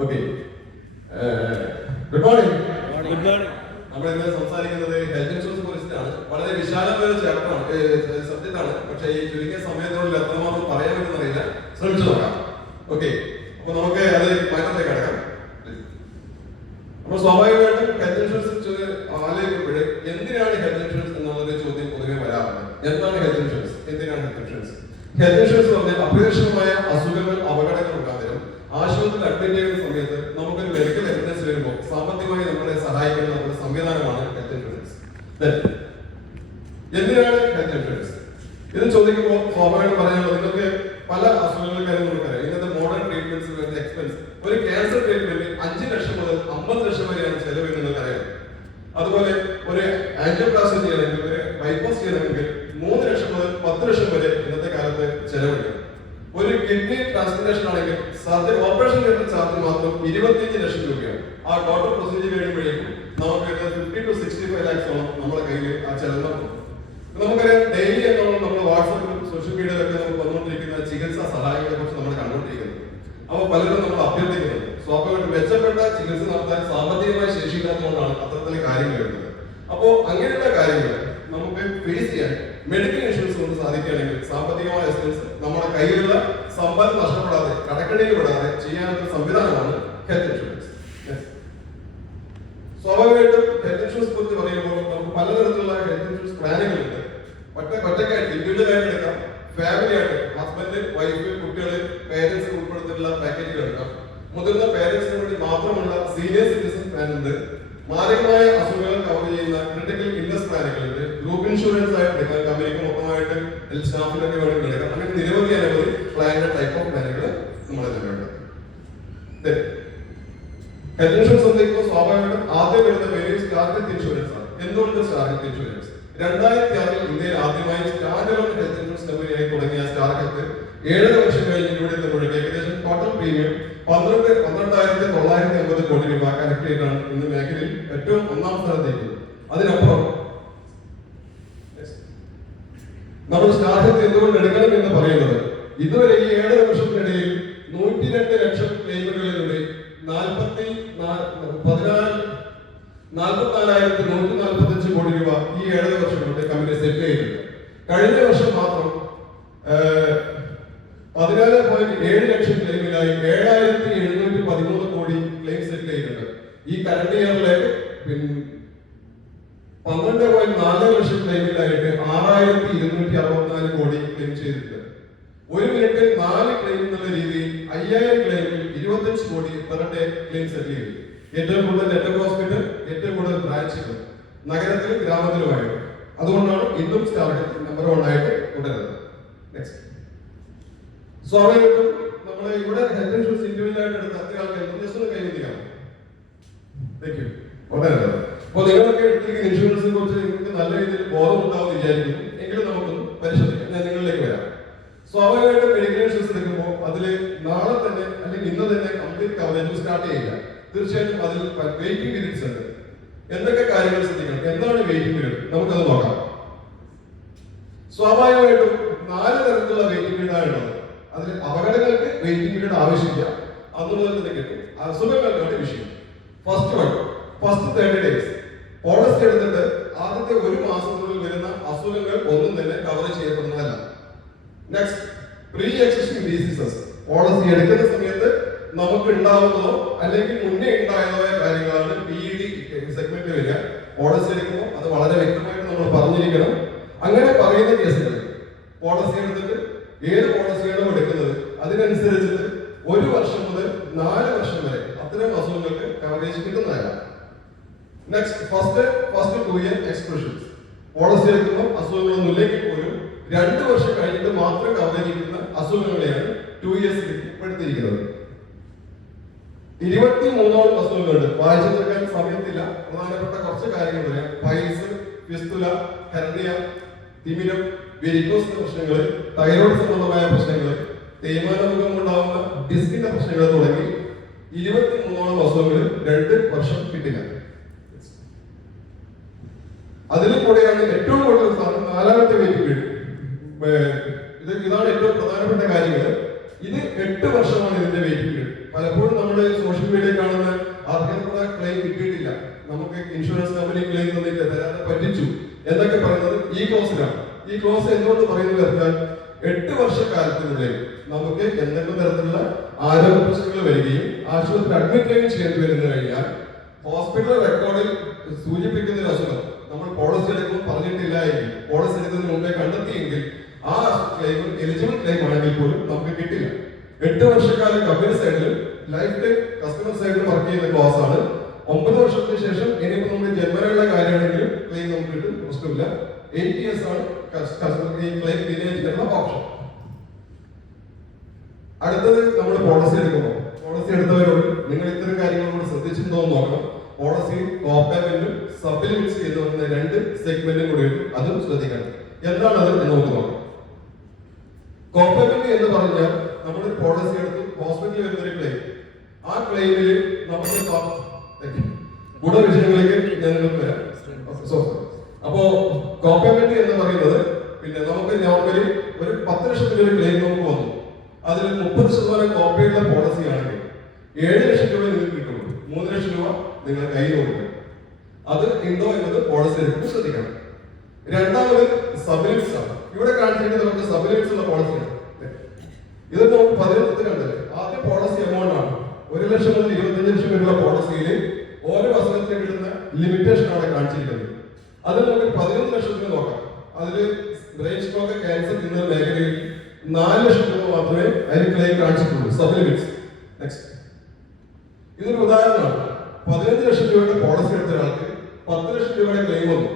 Okay, good morning. Good morning. നമ്മൾ ഇന്ന് സംസാരിക്കുന്നത് ഹെൽത്ത് ഇൻഷുറൻസിനെ കുറിച്ചിട്ടാണ്. വളരെ വിശാലമായ ഒരു ചാപ്റ്ററാണ്, സബ്ജക്റ്റാണ്. പക്ഷേ ഈ ചുരുങ്ങിയ സമയത്തിനുള്ളിൽ എത്രമാത്രം പറയാൻ പറ്റുന്നറിയില്ല. ശ്രമിച്ചു നോക്കാം. ഓക്കെ, അപ്പൊ നമുക്ക് അത് മാറ്റത്തിലേക്ക് കിടക്കാം. അപ്പൊ സ്വാഭാവികമായിട്ടും ഹെൽത്ത് ഇൻഷുറൻസ് ആലോചിക്കുമ്പോൾ എന്തിനാണ് ഹെൽത്ത് ഇൻഷുറൻസ് എന്നുള്ളൊരു ചോദ്യം പൊതുവെ വരാറുണ്ട്. എന്താണ് ഹെൽത്ത് ഇൻഷുറൻസ്? എന്തിനാണ് ഹെൽത്ത് ഇൻഷുറൻസ്? ഹെൽത്ത് ഇൻഷുറൻസ് പറഞ്ഞാൽ അപ്രതീക്ഷിതമായ അസുഖങ്ങൾ, അപകടങ്ങൾ മുഖാന്തരം ആശുപത്രിയിൽ അഡ്മിറ്റ് ചെയ്യുന്ന സമയത്ത് നമുക്കൊരു മെഡിക്കൽ എവിഡൻസ് വരുമ്പോൾ സാമ്പത്തികമായി നമ്മളെ സഹായിക്കുന്ന ഒരു സംവിധാനമാണ് ഹെൽത്ത് ഇൻഷുറൻസ്. എന്തിനാണ് ഹെൽത്ത് ഇൻഷുറൻസ്? ഇത് ചോദിക്കുമ്പോൾ സ്വാഭാവികം പറയാനുള്ളത്, നിങ്ങൾക്ക് പല അസുഖങ്ങളുടെ കാര്യം നമുക്കറിയാം. ഇന്നത്തെ മോഡേൺ ട്രീറ്റ്മെന്റ്സ് വരുന്ന എക്സ്പെൻസ്, ഒരു ക്യാൻസർ ട്രീറ്റ്മെന്റ് 5 ലക്ഷം മുതൽ 50 ലക്ഷം വരെയാണ് ചെലവ് എന്ന് നിങ്ങൾക്കറിയാം. അതുപോലെ ഒരു ആൻജിയോപ്ലാസ്റ്റി ചെയ്യണമെങ്കിൽ, ഒരു ബൈപ്പാസ് ചെയ്യണമെങ്കിൽ 3 ലക്ഷം മുതൽ 10 ലക്ഷം വരെ ഇന്നത്തെ കാലത്ത് ചെലവുണ്ട്. ഒരു കിഡ്നി ട്രാൻസ്പ്ലാന്റേഷൻ ആണെങ്കിൽ സർജറി ഓപ്പറേഷൻ ചെയ്ത ചാർജ് മാത്രം 25 ലക്ഷം രൂപയാണ്. ആ ടോട്ടൽ പ്രൊസീജിയർ കഴിയുമ്പോഴേക്കും നമുക്ക് 50 to 65 lakhs നമ്മുടെ കയ്യിൽ ആ ചെലവ്. നമുക്കറിയാം, ഡെയിലി എന്നുള്ള നമ്മൾ വാട്സാപ്പിലും സോഷ്യൽ മീഡിയയിലൊക്കെ നമുക്ക് വന്നുകൊണ്ടിരിക്കുന്ന ചികിത്സാ സഹായങ്ങളെ കുറിച്ച് നമ്മൾ കണ്ടുകൊണ്ടിരിക്കുന്നത്. അപ്പോൾ പലരും നമ്മൾ അഭ്യർത്ഥിക്കുന്നത് സ്വാഭാവികമായിട്ട് മെച്ചപ്പെട്ട ചികിത്സ നടത്താൻ സാമ്പത്തികമായ ശേഷിയില്ലാത്തതുകൊണ്ടാണ് അത്തരത്തിലെ കാര്യങ്ങൾ വരുന്നത്. അപ്പോൾ അങ്ങനെയുള്ള കാര്യങ്ങൾ നമുക്ക് ഫേസ് ചെയ്യാൻ മെഡിക്കൽ ഇൻഷുറൻസ് കൊണ്ട് സാധിക്കുകയാണെങ്കിൽ സാമ്പത്തികമായ എക്സ്പെൻസ് നമ്മുടെ കയ്യിലുള്ള സമ്പത്ത് നഷ്ടപ്പെടാതെ, കടക്കണിയിൽ വിടാതെ ചെയ്യാനുള്ള സംവിധാനമാണ് ഹെൽത്ത് ഇൻഷുറൻസ്. സ്വാഭാവികമായിട്ടും ഹെൽത്ത് ഇൻഷുറൻസ് കുറിച്ച് പറയുമ്പോൾ നമുക്ക് പലതരത്തിലുള്ള ഹെൽത്ത് ഇൻഷുറൻസ് പ്ലാനുകളുണ്ട്. ഒറ്റക്കായിട്ട് ഇൻഡിവിജ്വൽ ആയിട്ട് എടുക്കാം, ഫാമിലി ആയിട്ട് ഹസ്ബൻഡ്, വൈഫ്, കുട്ടികൾ, പേരൻസ് ഉൾപ്പെടുത്തിയിട്ടുള്ള പാക്കേജുകൾ എടുക്കാം. മുതിർന്ന പേരൻസിന് വേണ്ടി മാത്രമുള്ള സീനിയർ സിറ്റിസൺ പ്ലാൻ ഉണ്ട്. മാരകമായ അസുഖങ്ങൾ കവർ ചെയ്യുന്ന ക്രിട്ടിക്കൽ ഇൽനസ് പ്ലാനുകളുണ്ട്. ഗ്രൂപ്പ് ഇൻഷുറൻസ് ആയിട്ട് എടുക്കാം, കമ്പനിക്ക് മൊത്തമായിട്ട് സ്റ്റാഫിനൊക്കെ വേണമെങ്കിൽ എടുക്കാം. അങ്ങനെ നിരവധി അനവധി പ്ലാനിന്റെ ടൈപ്പ് ഓഫ് പ്ലാനുകൾ നമ്മൾ ഇതിലുണ്ട്. ഹെൽത്ത് ഇൻഷുറൻസ് എന്തെങ്കിലും സ്വാഭാവികമായിട്ടും ആദ്യം വരുന്ന പേര് സ്റ്റാർ ഹെൽത്ത് ഇൻഷുറൻസ് ആണ്. എന്തുകൊണ്ട് സ്റ്റാർ ഹെൽത്ത് ഇൻഷുറൻസ്? 2006 ഇന്ത്യയിൽ ആദ്യമായി സ്റ്റാൻഡ് അലോൺ ഹെൽത്ത് ഇൻഷുറൻസ് കമ്പനിയായി തുടങ്ങിയ സ്റ്റാർ ഹെൽത്ത് 7 വർഷം കഴിഞ്ഞ് ഇവിടെ എത്തുമ്പോഴേക്ക് ഏകദേശം ടോട്ടൽ പ്രീമിയം 12,950 കോടി രൂപ കലക്ട് ചെയ്താണ് ഇന്ന് മേഖലയിൽ ഏറ്റവും ഒന്നാം സ്ഥാനത്തേക്ക്. അതിനപ്പുറം നമ്മൾ സ്റ്റാർ ഹെൽത്ത് എന്തുകൊണ്ട് എടുക്കണം എന്ന് പറയുന്നത്, ഇതുവരെ ഈ 7 വർഷത്തിനിടയിൽ 102 ലക്ഷം ക്ലെയിമുകളിലൂടെ 44,145 കോടി രൂപ ഈ 7 വർഷം കൊണ്ട് കമ്പനി സെറ്റിൽ ചെയ്തിട്ടുണ്ട്. കഴിഞ്ഞ വർഷം മാത്രം 14.7 ലക്ഷം ക്ലെയിമിലായി 7,713 കോടി ക്ലെയിം സെറ്റിൽ ചെയ്തിട്ടുണ്ട്. ഈ കറണ്ട് ഇയറിലേക്ക് 12.4 ലക്ഷം ക്ലെയിമിലായിട്ട് 6,264 കോടി ക്ലെയിം ചെയ്തിട്ടുണ്ട്. ഒരു മിനിറ്റിൽ 4 ക്ലെയിം എന്നുള്ള രീതിയിൽ 5000 ക്ലെയിമിൽ 25 കോടി പെർ ഡേ ക്ലെയിം സെറ്റിൽ ചെയ്തു. ഏറ്റവും കൂടുതൽ നെറ്റ്വർക്ക് ഹോസ്പിറ്റൽ, ഏറ്റവും കൂടുതൽ ബ്രാഞ്ചുകൾ നഗരത്തിലും ഗ്രാമത്തിലുമായിട്ട്. അതുകൊണ്ടാണ് ഇന്നും സ്റ്റാർ ഹെൽത്ത് നമ്പർ 1 ആയിട്ട് തുടരുന്നത്. നെക്സ്റ്റ്, സ്വാഭാവികമായിട്ടും നമ്മൾ ഇവിടെ ഹെൽത്ത് ഇൻഷുറൻസ് ഇൻഡിവിജ്വൽ ആയിട്ട് എടുത്ത അത്ര ആൾക്കാർ ജസ്റ്റ് കൈവന്നിക്കാം. വളരെ അപ്പോൾ നിങ്ങളൊക്കെ എടുത്തിരിക്കുന്ന ഇൻഷുറൻസിനെ കുറിച്ച് നിങ്ങൾക്ക് നല്ല രീതിയിൽ ബോധമുണ്ടാവും വിചാരിക്കുന്നു. എങ്കിലും നമുക്കൊന്ന് പരിശോധിക്കാം. ഞാൻ നിങ്ങളിലേക്ക് വരാം. സ്വാഭാവികമായിട്ടും മെഡിക്കൽ ഇൻഷുറൻസ് എടുക്കുമ്പോൾ അതിൽ നാളെ തന്നെ അല്ലെങ്കിൽ ഇന്ന് തന്നെ കംപ്ലീറ്റ് കവറേജ് സ്റ്റാർട്ട് ചെയ്യില്ല. തീർച്ചയായിട്ടും അതിൽ വെയിറ്റിംഗ് പീരീഡ്സ് ഉണ്ട്. എന്തൊക്കെ കാര്യങ്ങൾ ശ്രദ്ധിക്കണം? എന്താണ് വെയിറ്റിംഗ് പീരീഡ്? നമുക്കത് നോക്കാം. സ്വാഭാവികമായിട്ടും 4 തരത്തിലുള്ള വെയിറ്റിംഗ് പീരീഡാണ് ഉള്ളത്. അതിൽ അപകടങ്ങൾക്ക് വെയിറ്റിംഗ് പീരീഡ് ആവശ്യമില്ല, അതുപോലെ തന്നെ കിട്ടും. അസുഖങ്ങൾക്കാണ് വിഷയം. ഫസ്റ്റ് 30 days പോളിസി എടുത്തിട്ട് ആദ്യത്തെ 1 മാസത്തിനുള്ളിൽ വരുന്ന അസുഖങ്ങൾ ഒന്നും തന്നെ കവർ ചെയ്യപ്പെടുന്നതല്ല. Next, pre existing diseases. Policy എടുക്കുന്ന സമയത്ത് നമുക്ക് ഉണ്ടാവുന്നതോ അല്ലെങ്കിൽ മുന്നേ ഉണ്ടായതോ കാര്യങ്ങളാണ് PED സെഗ്മെന്റ് വരിക. പോളിസി എടുക്കുമ്പോൾ അത് വളരെ വ്യക്തമായിട്ട് നമ്മൾ പറഞ്ഞിരിക്കണം. അങ്ങനെ പറയുന്ന കേസുകളിൽ പോളിസി എടുത്തിട്ട് ഏത് പോളിസിയാണോ എടുക്കുന്നത് അതിനനുസരിച്ചിട്ട് 1 വർഷം മുതൽ 4 വർഷം വരെ അത്തരം അസുഖങ്ങൾക്ക് കവറേജ് കിട്ടുന്നതല്ല. Next, first 2 year expressions. Policy എടുക്കുമ്പോൾ അസുഖങ്ങളൊന്നും ഇല്ലെങ്കിൽ പോലും 2 വർഷം കഴിഞ്ഞിട്ട് മാത്രം കവറേജ് കിട്ടുന്ന അസുഖങ്ങളെയാണ് 2 years ഉൾപ്പെടുത്തിയിരിക്കുന്നത്. 23 അസുഖങ്ങളുണ്ട്. വായിച്ചു തീർക്കാൻ സമയത്തില്ല. പ്രധാനപ്പെട്ട കുറച്ച് കാര്യങ്ങൾ പറയാം. പൈൽസ്, ഫിസ്തുല, ഹെർണിയ, തിമിരം, വെരിക്കോസ് പ്രശ്നങ്ങൾ, തൈറോയ്ഡ് സംബന്ധമായ പ്രശ്നങ്ങൾ, തേയ്മാനമുഖം ഉണ്ടാവുന്ന ഡിസ്കിന്റെ പ്രശ്നങ്ങൾ തുടങ്ങി 23 അസുഖങ്ങൾ 2 വർഷം കിട്ടില്ല. അതിൽ കൂടെയാണ് ഏറ്റവും കൂടുതൽ 4ാമത്തെ വെയിറ്റിംഗ് പീരീഡ്. ഇതാണ് ഏറ്റവും പ്രധാനപ്പെട്ട കാര്യങ്ങൾ. ഇത് 8 വർഷമാണ് ഇതിന്റെ വെയിറ്റിംഗ് പീരീഡ്. പലപ്പോഴും നമ്മൾ നമ്മുടെ സോഷ്യൽ മീഡിയ കാണുന്ന അർഹതപ്പെട്ട ക്ലെയിം കിട്ടിയിട്ടില്ല, നമുക്ക് ഇൻഷുറൻസ് കമ്പനി ക്ലെയിം തന്നിട്ട് തരാതെ പറ്റിച്ചു എന്നൊക്കെ പറയുന്നത് ഈ ക്ലോസിലാണ്. ഈ ക്ലോസ് എന്തുകൊണ്ട് പറയുന്നത് പറഞ്ഞാൽ 8 വർഷക്കാലത്തിനുള്ളിൽ നമുക്ക് എന്തെങ്കിലും തരത്തിലുള്ള ആരോഗ്യ പ്രശ്നങ്ങൾ വരികയും ആശുപത്രി അഡ്മിറ്റ് ചെയ്യേണ്ടി വരുന്നു കഴിഞ്ഞാൽ ഹോസ്പിറ്റൽ റെക്കോർഡിൽ സൂചിപ്പിക്കുന്ന ഒരു അസുഖം നമ്മൾ പോളിസി എടുക്കുമ്പോൾ പറഞ്ഞിട്ടില്ല എങ്കിൽ, പോളിസി എടുക്കുന്നതിന് മുമ്പേ കണ്ടെത്തിയെങ്കിൽ ആ ക്ലെയിം എലിജിബിൾ ക്ലെയിം ആണെങ്കിൽ പോലും നമുക്ക് കിട്ടില്ല. 8 വർഷക്കാലം കമ്പനി സൈഡിൽ ലൈഫ് ടൈം കസ്റ്റമർ സൈഡിൽ വർക്ക് ചെയ്യുന്ന ക്ലോസ് ആണ്. 9 വർഷത്തിന് ശേഷം ഇനിയിപ്പോൾ നമ്മുടെ ജന്മനുള്ള കാര്യമാണെങ്കിലും ക്ലെയിം നമുക്ക് കിട്ടും, പ്രശ്നമില്ല. 8 years ആണ് കസ്റ്റമർ ഈ ക്ലെയിം ഡിലേ ചെയ്യാനുള്ള ഓപ്ഷൻ. അടുത്തത് നമ്മൾ പോളിസി എടുക്കുമ്പോൾ പോളിസി എടുത്തവരോട് നിങ്ങൾ ഇത്തരം കാര്യങ്ങൾ കൂടി ശ്രദ്ധിച്ചിട്ടുണ്ടോ എന്ന് നോക്കണം. പോളിസി കോപ്പേമെന്റും സപ്ലിമെന്റ്സ് എന്ന് പറയുന്ന 2 സെഗ്മെന്റും കൂടി ഉണ്ട്, അതും ശ്രദ്ധിക്കണം. എന്താണ് അത് എന്ന് നമുക്ക് നോക്കാം. കോപ്പേമെന്റ് എന്ന് പറഞ്ഞാൽ നമ്മൾ പോളിസി എടുത്ത് ഹോസ്പിറ്റലിൽ വരുന്ന ഒരു ക്ലെയിം, ആ ക്ലെയിമിൽ നമുക്ക് ഗുണവിഷയങ്ങളിലേക്ക് ഞാൻ നിങ്ങൾക്ക് വരാം. അപ്പോ കോപ്പേമെന്റ് എന്ന് പറയുന്നത് പിന്നെ നമുക്ക് നോർമലി ഒരു 10 ലക്ഷത്തിന്റെ ഒരു ക്ലെയിം നമുക്ക് വന്നു, അതിൽ 30% കോപ്പയുള്ള പോളിസി ആണെങ്കിൽ 7 ലക്ഷം രൂപ നിങ്ങൾക്ക് കിട്ടുള്ളൂ. 3 ലക്ഷം രൂപ നിങ്ങൾ കയ്യിൽ കൊടുക്കണം. അത് ഉണ്ടോ എന്നത് പോളിസി എടുക്കുമ്പോൾ ശ്രദ്ധിക്കണം. രണ്ടാമത് സബ്ലിമിറ്റ്സ് ആണ്. ഇവിടെ കാണിച്ചിരിക്കുന്നത് നമുക്ക് സബ്ലിമിറ്റ്സ് ഉള്ള പോളിസിയാണ്. ഇത് നമുക്ക് 11 കണ്ടത് ആദ്യ പോളിസി എമൗണ്ട് ആണ്. 1 ലക്ഷം മുതൽ 25 ലക്ഷം വരെയുള്ള പോളിസിയിൽ ഓരോ അസുഖത്തിന് കിട്ടുന്ന ലിമിറ്റേഷൻ ആണ് കാണിച്ചിരിക്കുന്നത്. അത് നമുക്ക് 11 ലക്ഷത്തിന് നോക്കാം. അതിൽ ബ്രെയിൻ സ്ട്രോക്ക്, ക്യാൻസർ എന്ന മേഖലയിൽ 4 ലക്ഷം രൂപ മാത്രമേ അതിന് ക്ലെയിം കാണിച്ചിട്ടുള്ളൂ, സബ്ലിമിറ്റ്സ്. നെക്സ്റ്റ്, ഇതൊരു ഉദാഹരണമാണ്. 15 ലക്ഷം രൂപയുടെ പോളിസി എടുത്ത ഒരാൾക്ക് 10 ലക്ഷം രൂപയുടെ ക്ലെയിം വന്നു.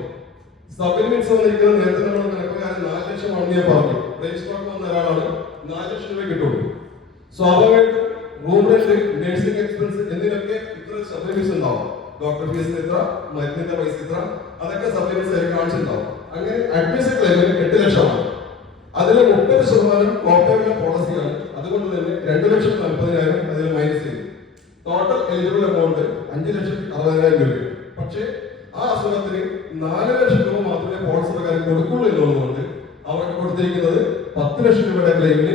സബ്ലിമിറ്റ്സ് വന്നിരിക്കുന്നത് നേരത്തെ നമ്മൾ കണക്കുകാരൻ 4 ലക്ഷം ആണെന്ന് ഞാൻ പറഞ്ഞു. ബ്രെയിൻ സ്ട്രോക്ക് വന്ന ഒരാളാണ് 4 ലക്ഷം രൂപ കിട്ടുള്ളൂ. സ്വാഭാവികമായിട്ടും റൂം റെന്റ്, നഴ്സിംഗ് എക്സ്പെൻസ് എന്നിവയൊക്കെ ഇത്ര സബ്ലിമിറ്റ്സ് ഉണ്ടാവും. ഡോക്ടർ ഫീസ് ഇത്ര, മരുന്നിന്റെ പൈസ ഇത്ര, അതൊക്കെ സബ്ലിമിറ്റ്സ് ആയി കാണിച്ചിട്ടുണ്ടാവും. അങ്ങനെ അഡ്മിഷൻ ക്ലെയിമിന് 8 ലക്ഷമാണ്. അതിൽ 30% കോപ്പയുള്ള പോളിസിയാണ്. അതുകൊണ്ട് തന്നെ 2,40,000 അതിൽ മൈനസ് ചെയ്തു. ടോട്ടൽ എലിജിബിൾ എമൗണ്ട് 5,60,000 രൂപ. പക്ഷേ ആ അസുഖത്തിന് 4 ലക്ഷം രൂപ മാത്രമേ പോളിസി പ്രകാരം കൊടുക്കുള്ളൂ എന്നുള്ളതുകൊണ്ട് അവർക്ക് കൊടുത്തിരിക്കുന്നത് 10 ലക്ഷം രൂപയുടെ ക്ലെയിമിന്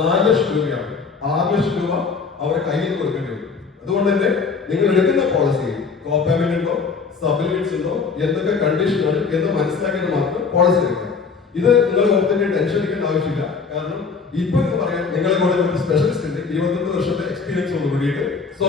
4 ലക്ഷം രൂപയാണ്. 6 ലക്ഷം രൂപ അവർ കയ്യിൽ കൊടുക്കേണ്ടി വരും. അതുകൊണ്ട് തന്നെ നിങ്ങൾ എടുക്കുന്ന പോളിസിയിൽ കോപ്പേമെന്റ് ഉണ്ടോ, സബ്ലിമിറ്റ്സ് ഉണ്ടോ, എന്തൊക്കെ കണ്ടീഷനാണ് എന്ന് മനസ്സിലാക്കിയിട്ട് മാത്രം പോളിസി എടുക്കുക. ഇത് നിങ്ങൾ ഓർത്തിട്ട് ടെൻഷൻ അടിക്കേണ്ട ആവശ്യമില്ല. കാരണം ഇപ്പൊ എന്ന് പറയാൻ നിങ്ങളെ കൂടെ ഒരു സ്പെഷ്യലിസ്റ്റ് ഉണ്ട്, 22 വർഷത്തെ എക്സ്പീരിയൻസ് കൂടിയിട്ട്. സോ